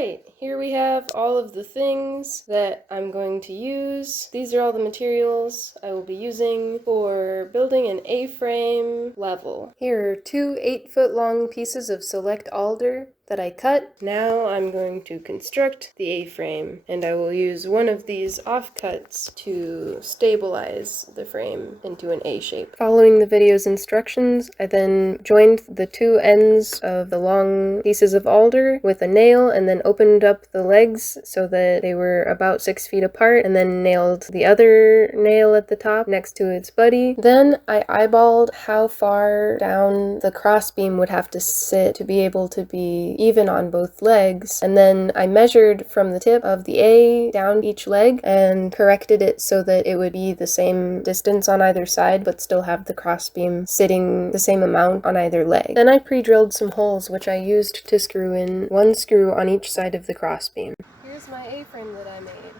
Alright, here we have all of the things that I'm going to use. These are all the materials I will be using for building an A-frame level. Here are two 8-foot long pieces of select alder that I cut. Now I'm going to construct the A-frame, and I will use one of these offcuts to stabilize the frame into an A shape. Following the video's instructions, I then joined the two ends of the long pieces of alder with a nail and then opened up the legs so that they were about 6 feet apart, and then nailed the other nail at the top next to its buddy. Then I eyeballed how far down the crossbeam would have to sit to be able to be even on both legs, and then I measured from the tip of the A down each leg and corrected it so that it would be the same distance on either side but still have the crossbeam sitting the same amount on either leg. Then I pre-drilled some holes which I used to screw in one screw on each side of the crossbeam. Here's my A-frame that I made.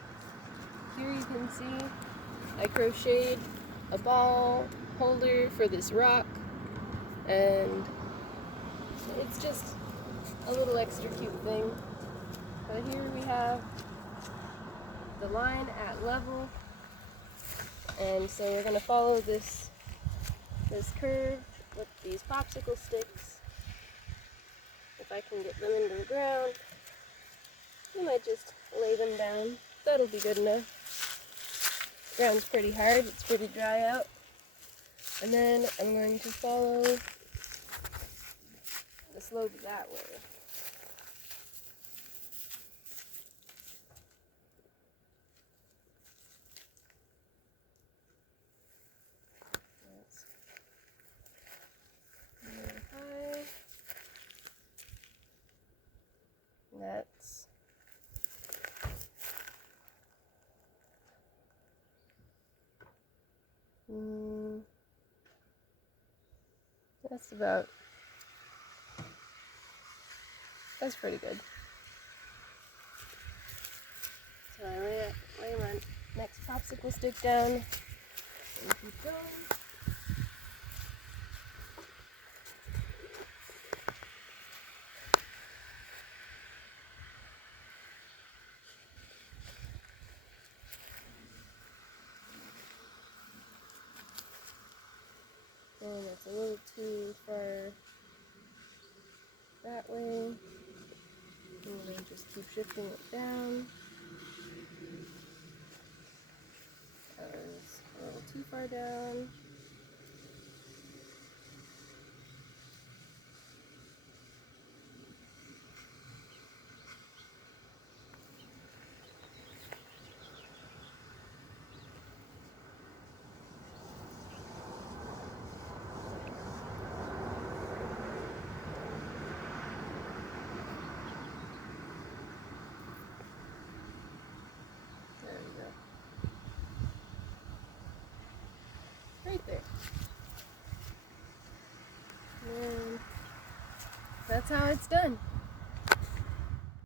Here you can see I crocheted a ball holder for this rock, and it's just a little extra cute thing. But here we have the line at level, and so we're going to follow this curve with these popsicle sticks. If I can get them into the ground, we might just lay them down. That'll be good enough. The ground's pretty hard, it's pretty dry out. And then I'm going to follow the slope that way. That's pretty good. So I lay my next popsicle stick down and keep going. And it's a little too far that way. And then just keep shifting it down. That was a little too far down. Right there. And that's how it's done.